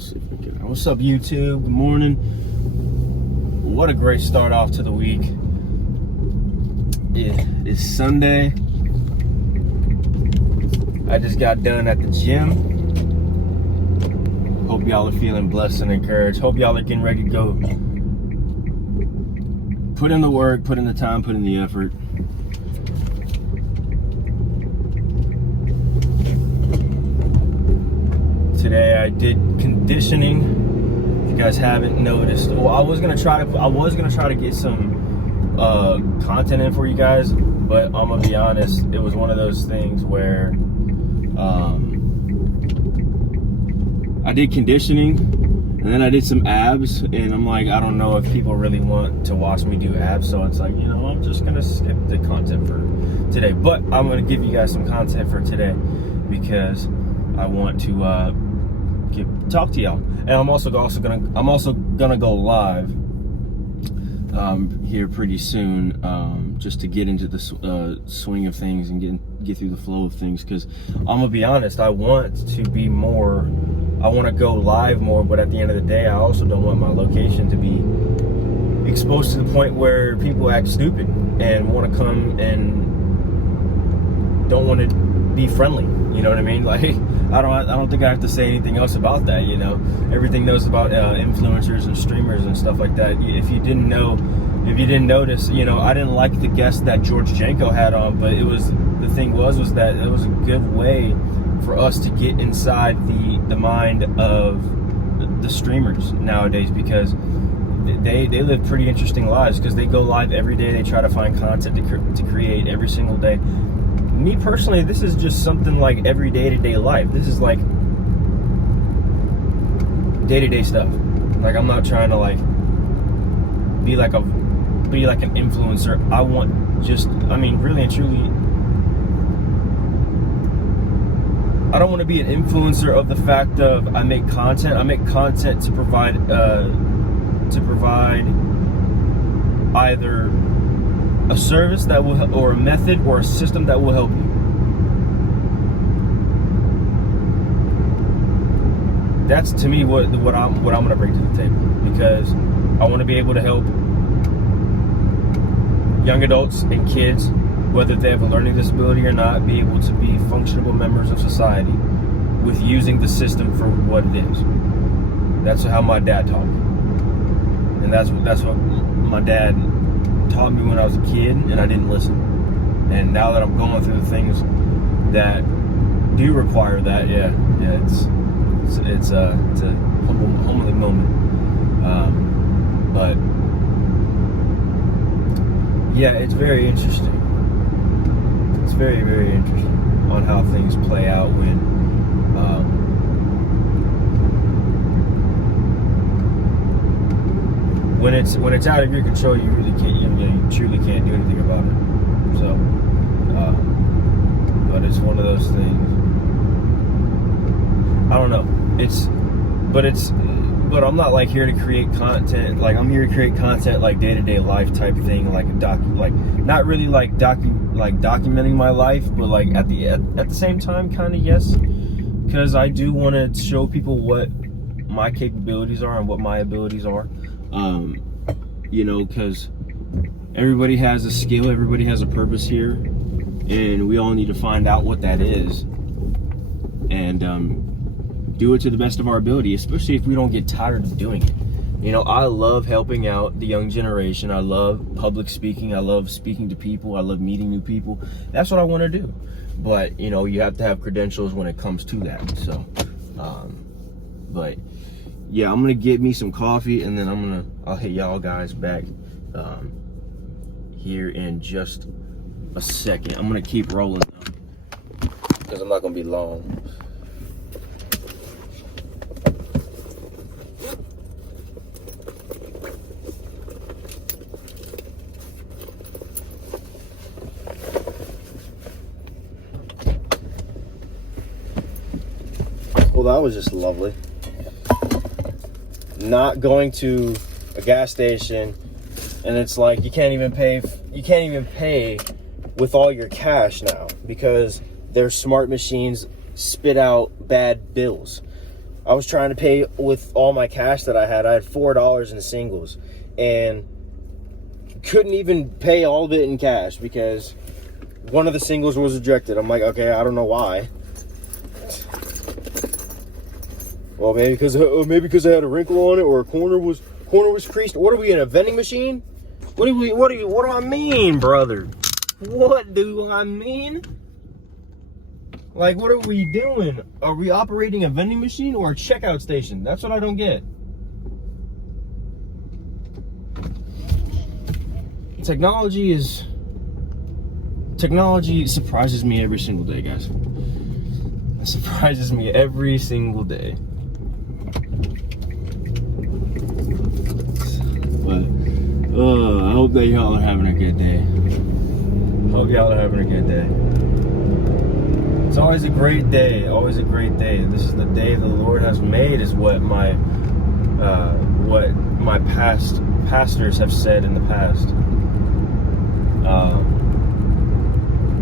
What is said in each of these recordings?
see if we can. What's up, YouTube? Good morning. What a great start off to the week. It is Sunday. I just got done at the gym. Hope y'all are feeling blessed and encouraged. Hope y'all are getting ready to go. Put in the work, put in the time, put in the effort. Today I did conditioning. If you guys haven't noticed, well, I was gonna try to get some content in for you guys, but I'm gonna be honest, it was one of those things where I did conditioning and then I did some abs, and I'm like, I don't know if people really want to watch me do abs, so it's like, you know, I'm just gonna skip the content for today. But I'm gonna give you guys some content for today because I want to talk to y'all, and I'm also gonna go live here pretty soon, just to get into the swing of things and get through the flow of things. Because I'm gonna be honest, I want to go live more, but at the end of the day, I also don't want my location to be exposed to the point where people act stupid and want to come and don't want to be friendly. You know what I mean? Like, I don't think I have to say anything else about that. You know, everything knows about influencers and streamers and stuff like that. If you didn't notice, you know, I didn't like the guest that George Janko had on, but the thing was that it was a good way for us to get inside the mind of the streamers nowadays, because they live pretty interesting lives, because they go live every day. They try to find content to create every single day. Me personally, this is just something like every day-to-day life. This is like day-to-day stuff. Like, I'm not trying to like be like an influencer. Really and truly, I don't want to be an influencer of the fact of I make content. I make content to provide either a service that will, or a method, or a system that will help you. That's, to me, what I'm going to bring to the table, because I want to be able to help young adults and kids, whether they have a learning disability or not, be able to be functional members of society with using the system for what it is. That's how my dad taught me, and that's what my dad taught me when I was a kid, and I didn't listen. And now that I'm going through the things that do require that, it's a humbling moment. But yeah, it's very interesting. It's very, very interesting on how things play out when it's out of your control. You really can't, you truly can't do anything about it. So, but it's one of those things. I don't know. But I'm not like here to create content. Like, I'm here to create content like day-to-day life type thing, like not really like documenting my life, but like at the same time, kind of, yes, because I do want to show people what my capabilities are and what my abilities are. You know, because everybody has a skill, everybody has a purpose here, and we all need to find out what that is, and do it to the best of our ability, especially if we don't get tired of doing it. You know, I love helping out the young generation. I love public speaking. I love speaking to people. I love meeting new people. That's what I want to do. But, you know, you have to have credentials when it comes to that. So, but yeah, I'm gonna get me some coffee, and then I'll hit y'all guys back here in just a second. I'm gonna keep rolling because I'm not gonna be long. Well, that was just lovely. Not going to a gas station, and it's like you can't even pay with all your cash now, because their smart machines spit out bad bills. I was trying to pay with all my cash that I had. I had $4 in singles and couldn't even pay all of it in cash because one of the singles was rejected. I'm like, okay, I don't know why. Well, maybe because I had a wrinkle on it, or a corner was creased. What are we in, a vending machine? What do I mean, brother? What do I mean? Like, what are we doing? Are we operating a vending machine or a checkout station? That's what I don't get. Technology surprises me every single day, guys. It surprises me every single day. But I hope that y'all are having a good day. Hope y'all are having a good day. It's always a great day. Always a great day. This is the day the Lord has made, is what my pastors have said in the past.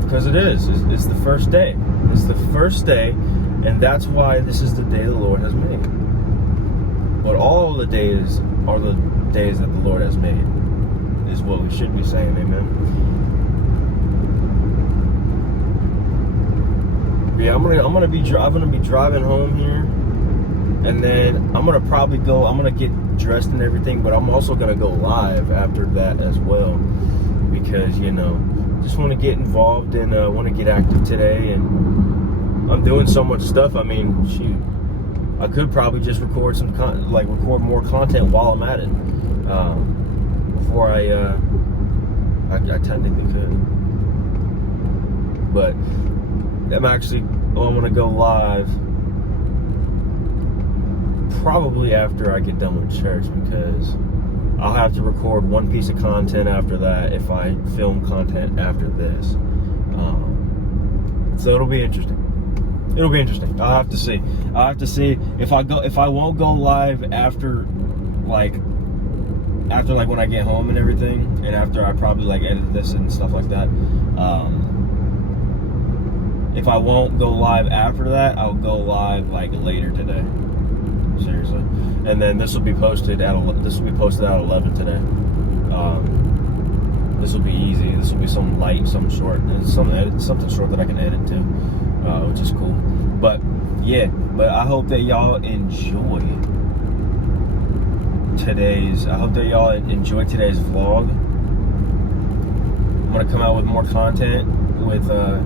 Because it is. It's the first day. It's the first day, and that's why this is the day the Lord has made. But all the days are the days that the Lord has made, is what we should be saying. Amen. Yeah, I'm gonna be driving home here, and then I'm gonna get dressed and everything, but I'm also gonna go live after that as well, because just want to get involved and want to get active today. And I'm doing so much stuff. I mean, shoot, I could probably just record record more content while I'm at it, before I technically could. But I'm gonna go live probably after I get done with church, because I'll have to record one piece of content after that if I film content after this. So it'll be interesting. It'll be interesting. I'll have to see if I won't go live after when I get home and everything, and after I probably edit this and stuff like that. If I won't go live after that, I'll go live later today. Seriously. And then this will be posted at 11 today. This will be easy. This will be something light, something short, and something short that I can edit too, which is cool. But yeah, I hope that y'all enjoy today's vlog. I'm gonna come out with more content with the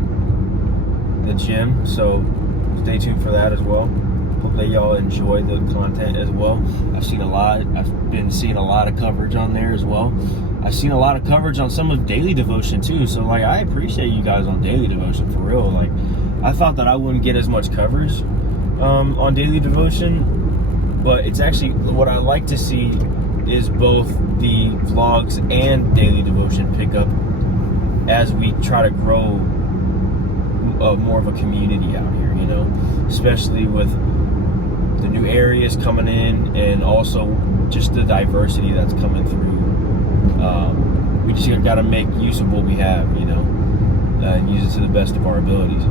gym, so stay tuned for that as well. Hope that y'all enjoy the content as well. I've been seeing a lot of coverage on there as well. I've seen a lot of coverage on some of Daily Devotion too, so I appreciate you guys on Daily Devotion, for real. I thought that I wouldn't get as much coverage on Daily Devotion, but it's actually, what I like to see is both the vlogs and Daily Devotion pick up as we try to grow more of a community out here, especially with the new areas coming in, and also just the diversity that's coming through. We just got to make use of what we have, and use it to the best of our abilities.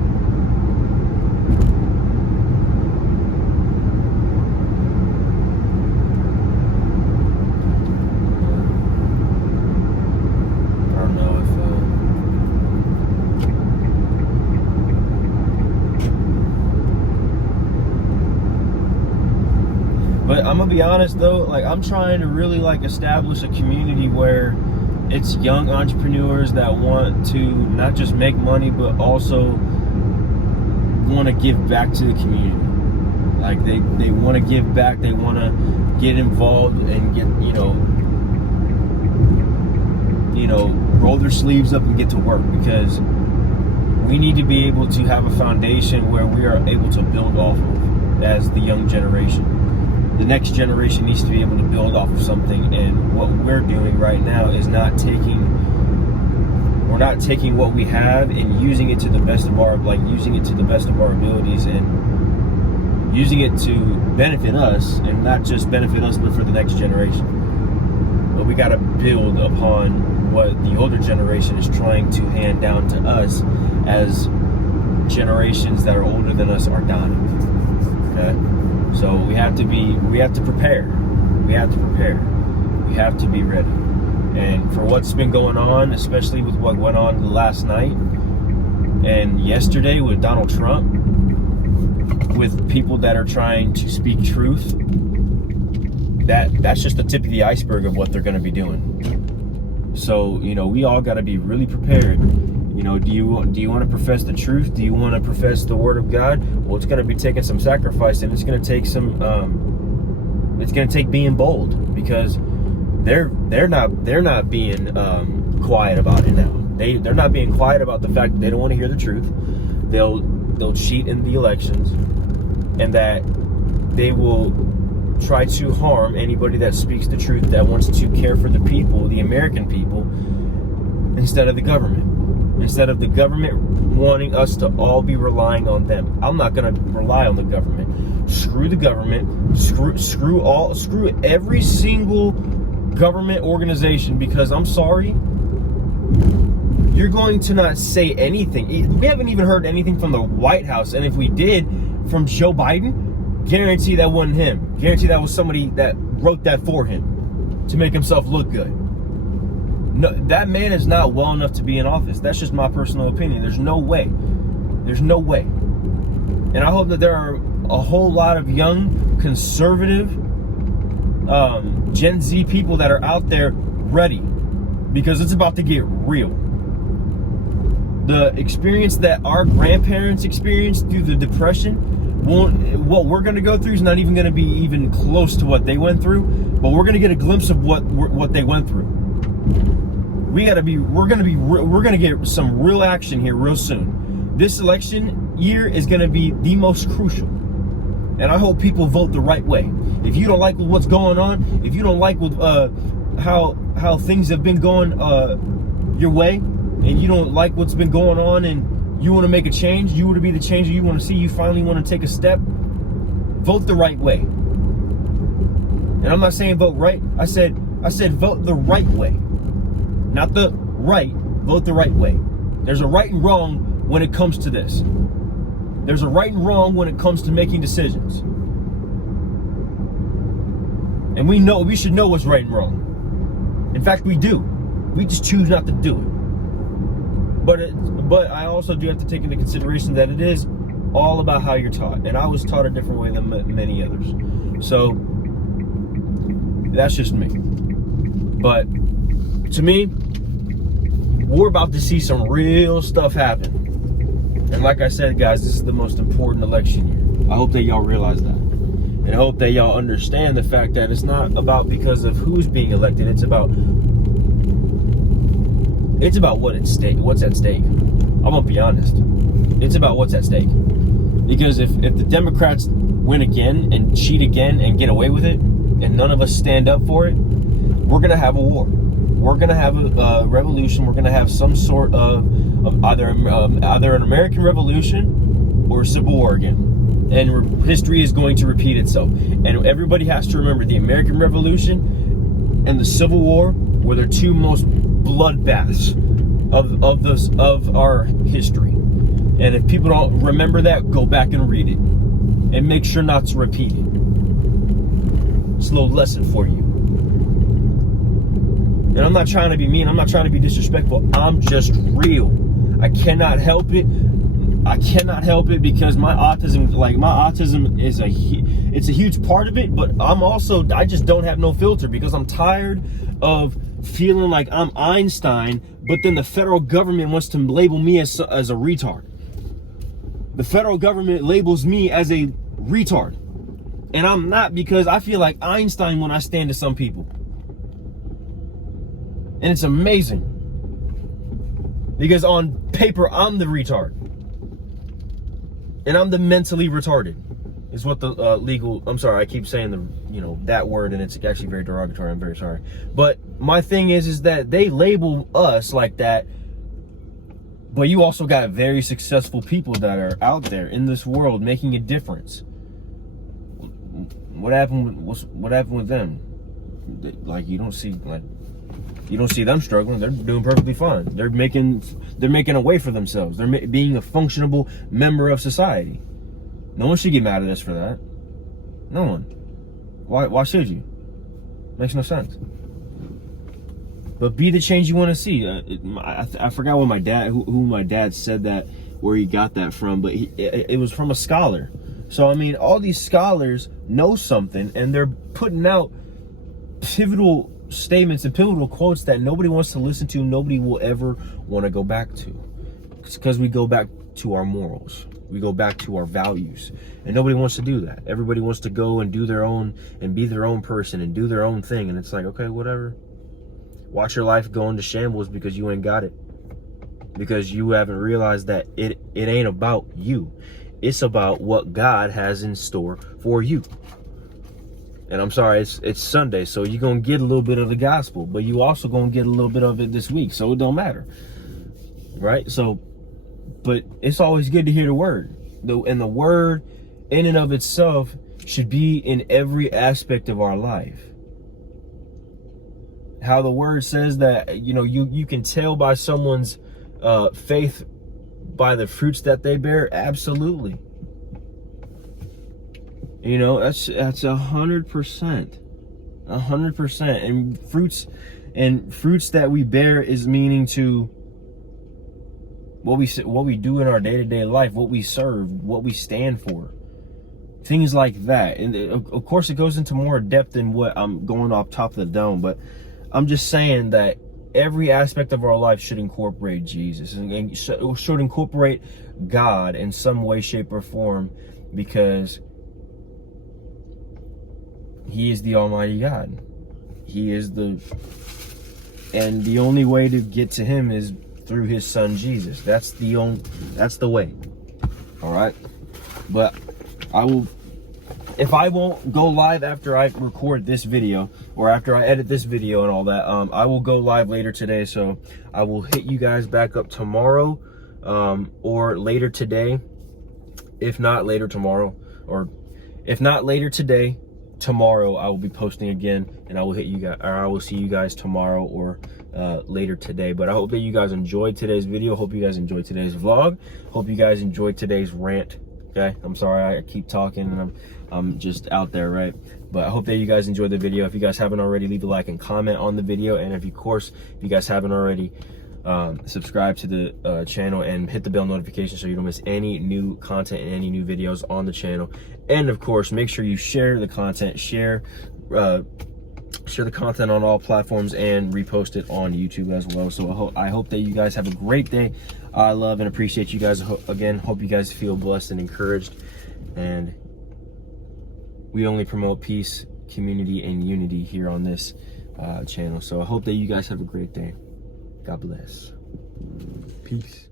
But I'm gonna be honest though, I'm trying to really establish a community where it's young entrepreneurs that want to not just make money, but also want to give back to the community. They want to give back, they want to get involved and get, roll their sleeves up and get to work, because we need to be able to have a foundation where we are able to build off of as the young generation. The next generation needs to be able to build off of something, and what we're doing right now is not taking what we have and using it to the best of our abilities, and using it to benefit us, and not just benefit us, but for the next generation. But we got to build upon what the older generation is trying to hand down to us, as generations that are older than us are dying. Okay? So we have to prepare. We have to be ready. And for what's been going on, especially with what went on last night and yesterday with Donald Trump, with people that are trying to speak truth, that's just the tip of the iceberg of what they're going to be doing. So, we all got to be really prepared. Do you want to profess the truth? Do you want to profess the word of God? Well, it's going to be taking some sacrifice, and it's going to take being bold, because they're not being quiet about it now. They're not being quiet about the fact that they don't want to hear the truth. They'll cheat in the elections, and that they will try to harm anybody that speaks the truth, that wants to care for the people, the American people, instead of the government. Instead of the government wanting us to all be relying on them. I'm not going to rely on the government. Screw the government. Screw every single government organization, because I'm sorry, you're going to not say anything. We haven't even heard anything from the White House, and if we did, from Joe Biden, guarantee that wasn't him. Guarantee that was somebody that wrote that for him to make himself look good. No, that man is not well enough to be in office. That's just my personal opinion. There's no way. And I hope that there are a whole lot of young, conservative, Gen Z people that are out there ready, because it's about to get real. The experience that our grandparents experienced through the Depression, what we're going to go through is not even going to be even close to what they went through, but we're going to get a glimpse of what they went through. We're going to get some real action here real soon. This election year is going to be the most crucial. And I hope people vote the right way. If you don't like what's going on, if you don't like how things have been going your way, and you don't like what's been going on, and you want to make a change, you want to be the change you want to see, you finally want to take a step, vote the right way. And I'm not saying vote right. I said vote the right way. Not the right, vote the right way. There's a right and wrong when it comes to this. There's a right and wrong when it comes to making decisions. And we should know what's right and wrong. In fact, we do. We just choose not to do it. But I also do have to take into consideration that it is all about how you're taught. And I was taught a different way than many others. So that's just me. But to me, we're about to see some real stuff happen. And like I said, guys, this is the most important election year. I hope that y'all realize that. And I hope that y'all understand the fact that it's not about because of who's being elected. It's about what's at stake. I'm gonna be honest. It's about what's at stake. Because if the Democrats win again and cheat again and get away with it, and none of us stand up for it, we're gonna have a war. We're gonna have a revolution. We're gonna have some sort of either an American Revolution or a Civil War again. And history is going to repeat itself. And everybody has to remember the American Revolution and the Civil War were the two most bloodbaths of our history. And if people don't remember that, go back and read it. And make sure not to repeat it. It's a little lesson for you. And I'm not trying to be mean. I'm not trying to be disrespectful. I'm just real. I cannot help it. Because my autism is a huge part of it, but I just don't have no filter, because I'm tired of feeling like I'm Einstein, but then the federal government wants to label me as a retard. The federal government labels me as a retard. And I'm not, because I feel like Einstein when I stand to some people. And it's amazing. Because on paper, I'm the retard. And I'm the mentally retarded, is what the I'm sorry, I keep saying that word, and it's actually very derogatory. I'm very sorry. But my thing is that they label us like that, but you also got very successful people that are out there in this world making a difference. What happened with them? Like, you don't see them struggling. They're doing perfectly fine. They're making a way for themselves. They're being a functionable member of society. No one should get mad at us for that. No one. Why should you? Makes no sense. But be the change you want to see. I forgot what my dad, who my dad said that, where he got that from, but it was from a scholar. So, I mean, all these scholars know something, and they're putting out pivotal statements and pivotal quotes that nobody wants to listen to, nobody will ever want to go back to. It's because we go back to our morals. We go back to our values. And nobody wants to do that. Everybody wants to go and do their own, and be their own person, and do their own thing. And it's like, okay, whatever. Watch your life go into shambles because you ain't got it. Because you haven't realized that it ain't about you. It's about what God has in store for you. And I'm sorry, it's Sunday, so you're going to get a little bit of the gospel, but you also going to get a little bit of it this week, so it don't matter. Right? So, but it's always good to hear the word. And the word in and of itself should be in every aspect of our life. How the word says that, you know, you can tell by someone's faith by the fruits that they bear. Absolutely. You know, that's 100%. 100%. And fruits that we bear is meaning to what we do in our day-to-day life, what we serve, what we stand for. Things like that. And of course it goes into more depth than what I'm going off top of the dome, but I'm just saying that every aspect of our life should incorporate Jesus and should incorporate God in some way, shape, or form, because He is the Almighty God. He is and the only way to get to Him is through His Son Jesus. That's the way. All right. But if I won't go live after I record this video, or after I edit this video and all that, I will go live later today. So I will hit you guys back up tomorrow, or later today. If not later tomorrow, or if not later today, tomorrow I will be posting again, and I will hit you guys, or I will see you guys tomorrow or later today. But I hope that you guys enjoyed today's video. Hope you guys enjoyed today's vlog. Hope you guys enjoyed today's rant. Okay, I'm sorry I keep talking and I'm just out there, right? But I hope that you guys enjoyed the video. If you guys haven't already, leave a like and comment on the video. And if you guys haven't already, subscribe to the channel and hit the bell notification so you don't miss any new content and any new videos on the channel. And of course, make sure you share the content, share the content on all platforms, and repost it on YouTube as well. So I hope that you guys have a great day. I love and appreciate you guys. Again, hope you guys feel blessed and encouraged. And we only promote peace, community, and unity here on this channel. So I hope that you guys have a great day. God bless. Peace.